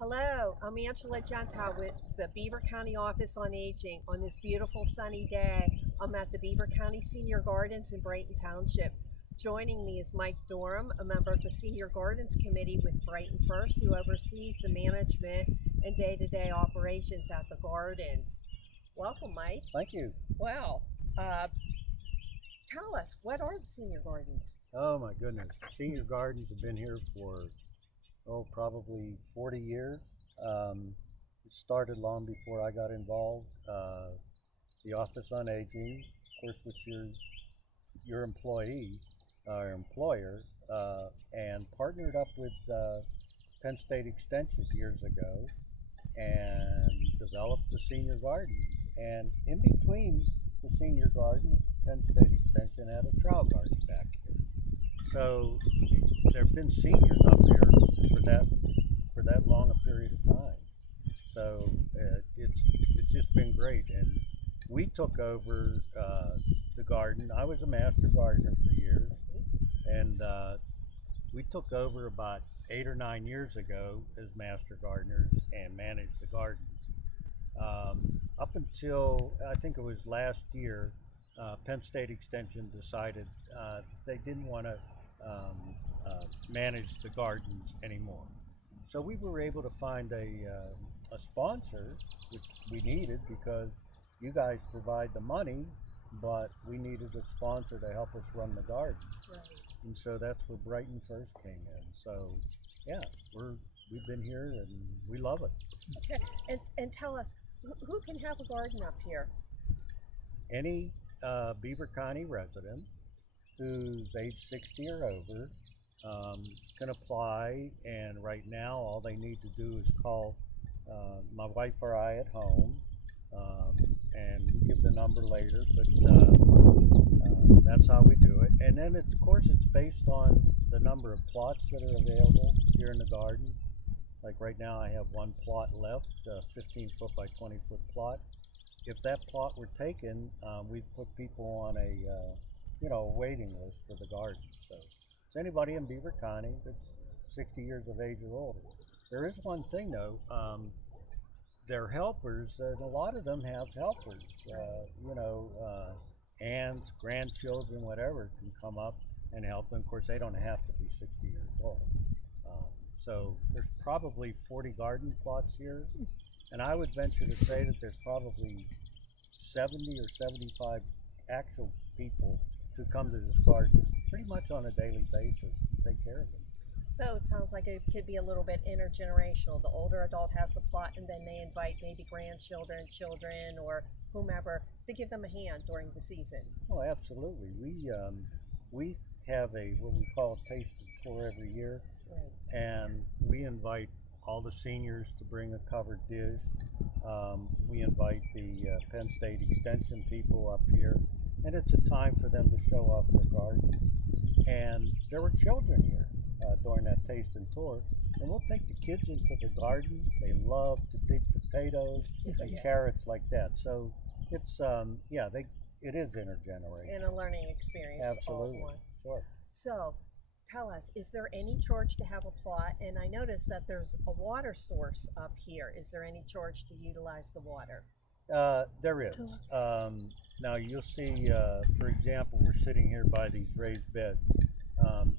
Hello, I'm Angela Gentile with the Beaver County Office on Aging. On this beautiful sunny day, I'm at the Beaver County Senior Gardens in Brighton Township. Joining me is Mike Dorham, a member of the Senior Gardens Committee with Brighton First, who oversees the management and day-to-day operations at the gardens. Welcome, Mike. Thank you. Well, tell us, what are the Senior Gardens? Oh my goodness. Senior Gardens have been here for, probably 40 years. It started long before I got involved. The Office on Aging, of course, which your employee, our employer, and partnered up with Penn State Extension years ago and developed the Senior Gardens. And in between the Senior Gardens, Penn State Extension had a trial garden back here. So there have been seniors up here for that long a period of time. So it's just been great. And we took over the garden. I was a master gardener for years, and we took over about 8 or 9 years ago as master gardeners and managed the gardens. Up until I think it was last year, Penn State Extension decided they didn't want to manage the gardens anymore. So we were able to find a sponsor, which we needed because you guys provide the money, but we needed a sponsor to help us run the garden. Right. And so that's where Brighton First came in. So yeah, we've been here and we love it. Okay, and tell us, who can have a garden up here? Any Beaver County resident who's age 60 or over can apply, and right now all they need to do is call my wife or I at home, and we give the number later, but that's how we do it. And then of course it's based on the number of plots that are available here in the garden. Like right now I have one plot left, a 15-foot by 20-foot plot. If that plot were taken, we'd put people on a waiting list for the garden. So it's anybody in Beaver County that's 60 years of age or older. There is one thing though, they're helpers, and a lot of them have helpers. Aunts, grandchildren, whatever can come up and help them. Of course, they don't have to be 60 years old. So there's probably 40 garden plots here, and I would venture to say that there's probably 70 or 75 actual people who come to this garden pretty much on a daily basis and take care of them. So it sounds like it could be a little bit intergenerational. The older adult has the plot, and then they invite maybe grandchildren, children, or whomever to give them a hand during the season. Oh, absolutely. We have what we call a tasting tour every year. Right. And we invite all the seniors to bring a covered dish. We invite the Penn State Extension people up here, and it's a time for them to show off their garden. And there were children here during that tasting tour, and we'll take the kids into the garden. They love to dig potatoes and Yes. carrots like that. So it's it is intergenerational. And a learning experience. All Absolutely, at once. sure. So tell us, is there any charge to have a plot? And I noticed that there's a water source up here. Is there any charge to utilize the water? There is. Now you'll see, for example, we're sitting here by these raised beds.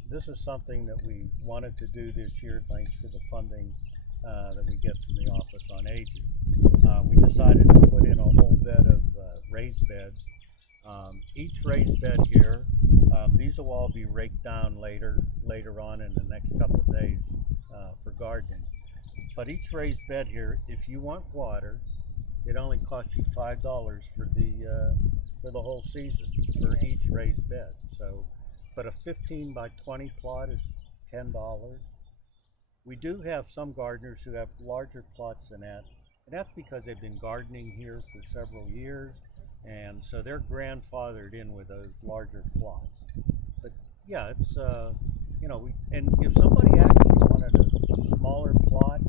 This is something that we wanted to do this year thanks to the funding that we get from the Office on Aging. We decided to put in a whole bed of raised beds. Each raised bed here, these will all be raked down later on in the next couple of days for gardening. But each raised bed here, if you want water, it only costs you $5 for the whole season for each raised bed. So, but a 15 by 20 plot is $10. We do have some gardeners who have larger plots than that, and that's because they've been gardening here for several years, and so they're grandfathered in with those larger plots. But yeah, it's and if somebody actually wanted a smaller plot,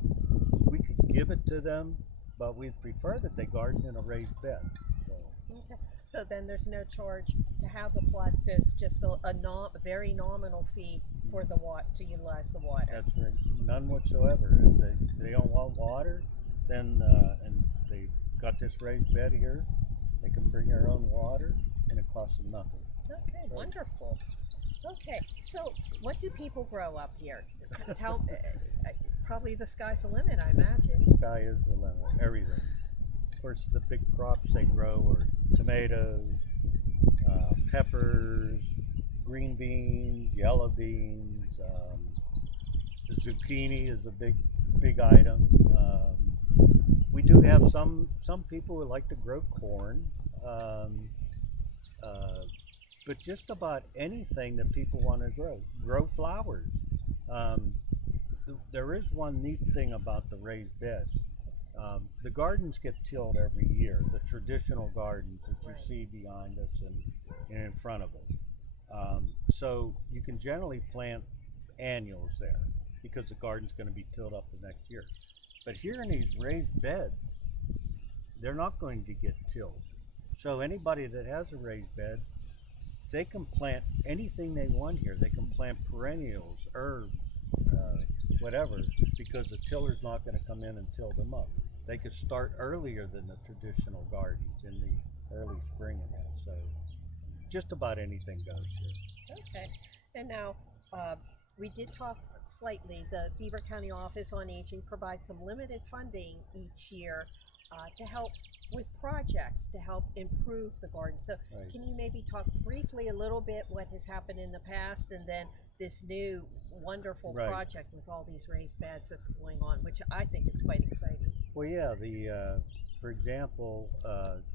we could give it to them, but we'd prefer that they garden in a raised bed. So. Okay. So then there's no charge to have the plot. There's just a very nominal fee for the to utilize the water. That's right. None whatsoever. If they don't want water, then and they got this raised bed here, they can bring their own water, and it costs them nothing. Okay, So, wonderful. Okay, so what do people grow up here? Tell, probably the sky's the limit, I imagine. sky is the limit. Everything. Of course, the big crops they grow are tomatoes, peppers, green beans, yellow beans. The zucchini is a big item. We do have some people who like to grow corn, but just about anything that people want to grow flowers. Um, there is one neat thing about the raised bed. The gardens get tilled every year, the traditional gardens that you see behind us and in front of us. So you can generally plant annuals there because the garden's going to be tilled up the next year. But here in these raised beds, they're not going to get tilled. So anybody that has a raised bed, they can plant anything they want here. They can plant perennials, herbs, whatever, because the tiller's not going to come in and till them up. They could start earlier than the traditional gardens in the early spring and that. So just about anything goes here. Okay. And now, we did talk slightly. The Beaver County Office on Aging provides some limited funding each year to help with projects to help improve the garden. So Right. can you maybe talk briefly a little bit what has happened in the past and then this new wonderful Right. project with all these raised beds that's going on, which I think is quite exciting. Well, yeah, for example,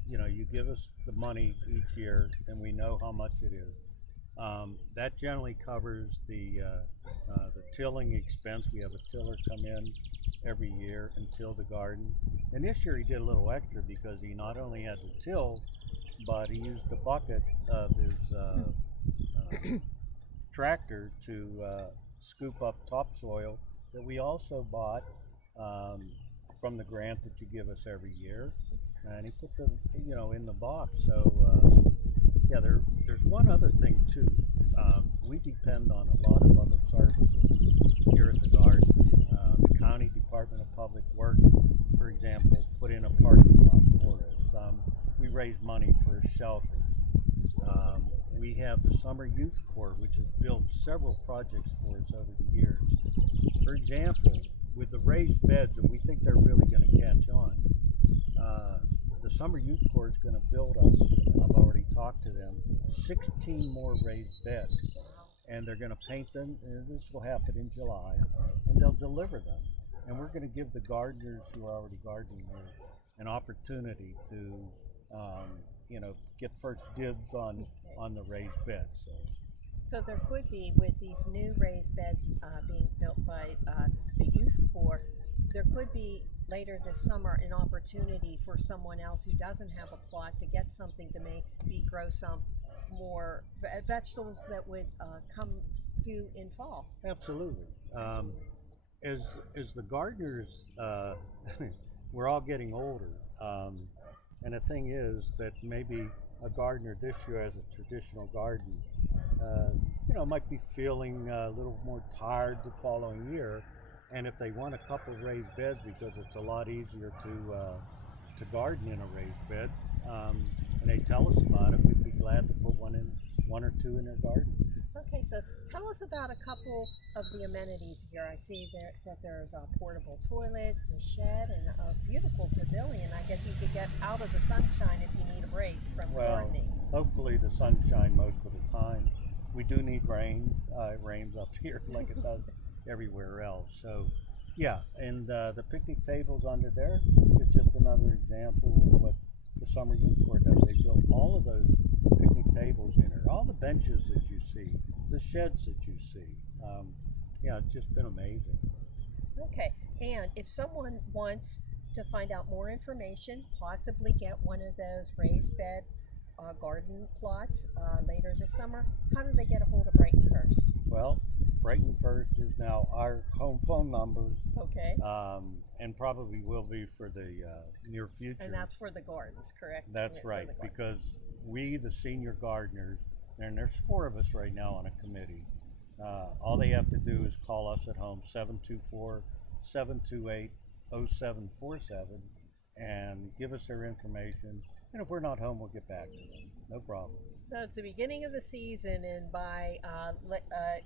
you give us the money each year, and we know how much it is. That generally covers the tilling expense. We have a tiller come in every year and till the garden. And this year he did a little extra because he not only had to till, but he used the bucket of his tractor to scoop up topsoil that we also bought from the grant that you give us every year, and he put the in the box. So yeah, there's one other thing too. We depend on a lot of other services here at the garden. The county Department of Public Works, for example, put in a parking lot for us. We raise money for a shelter. We have the Summer Youth Corps, which has built several projects for us over the years. For example, with the raised beds, and we think they're really going to catch on, the Summer Youth Corps is going to build us, I've already talked to them, 16 more raised beds. And they're going to paint them, and this will happen in July, and they'll deliver them. And we're going to give the gardeners who are already gardening here an opportunity to get first dibs on the raised beds. So there could be, with these new raised beds being built by the Youth Corps, there could be later this summer an opportunity for someone else who doesn't have a plot to get something to maybe grow some more vegetables that would come due in fall. Absolutely. As the gardeners, we're all getting older, and the thing is that maybe a gardener this year has a traditional garden, might be feeling a little more tired the following year, and if they want a couple raised beds because it's a lot easier to garden in a raised bed, and they tell us about it, we'd be glad to put one or two in their garden. Okay, so tell us about a couple of the amenities here. I see that there's portable toilets and a shed and a beautiful pavilion. I guess you could get out of the sunshine if you need a break from gardening. Hopefully the sunshine most of the time. We do need rain. It rains up here like it does everywhere else. So yeah, and the picnic tables under there is just another example of what the Summer Youth Corps does. They built all of those picnic tables in here, all the benches that you see, the sheds that you see. It's just been amazing. Okay, and if someone wants to find out more information, possibly get one of those raised bed garden plots later this summer, how do they get a hold of Brighton first? Well, Brighton First is now our home phone number, Okay. and probably will be for the near future. And that's for the gardens, correct? That's For the right, gardens. because we, the senior gardeners, and there's 4 of us right now on a committee. All they have to do is call us at home, 724-728-0747, and give us their information. And if we're not home, we'll get back to them. No problem. So it's the beginning of the season, and by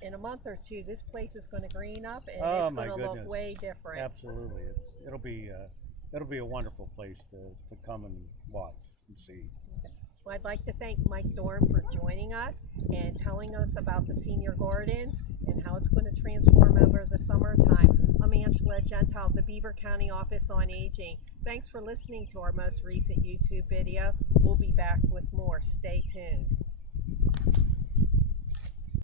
in a month or two, this place is going to green up, and Oh, it's my going to look goodness. way different. Absolutely, it'll be a wonderful place to come and watch and see. Well, I'd like to thank Mike Dorn for joining us and telling us about the senior gardens and how it's going to transform over the summertime. I'm Angela Gentile, the Beaver County Office on Aging. Thanks for listening to our most recent YouTube video. We'll be back with more. Stay tuned.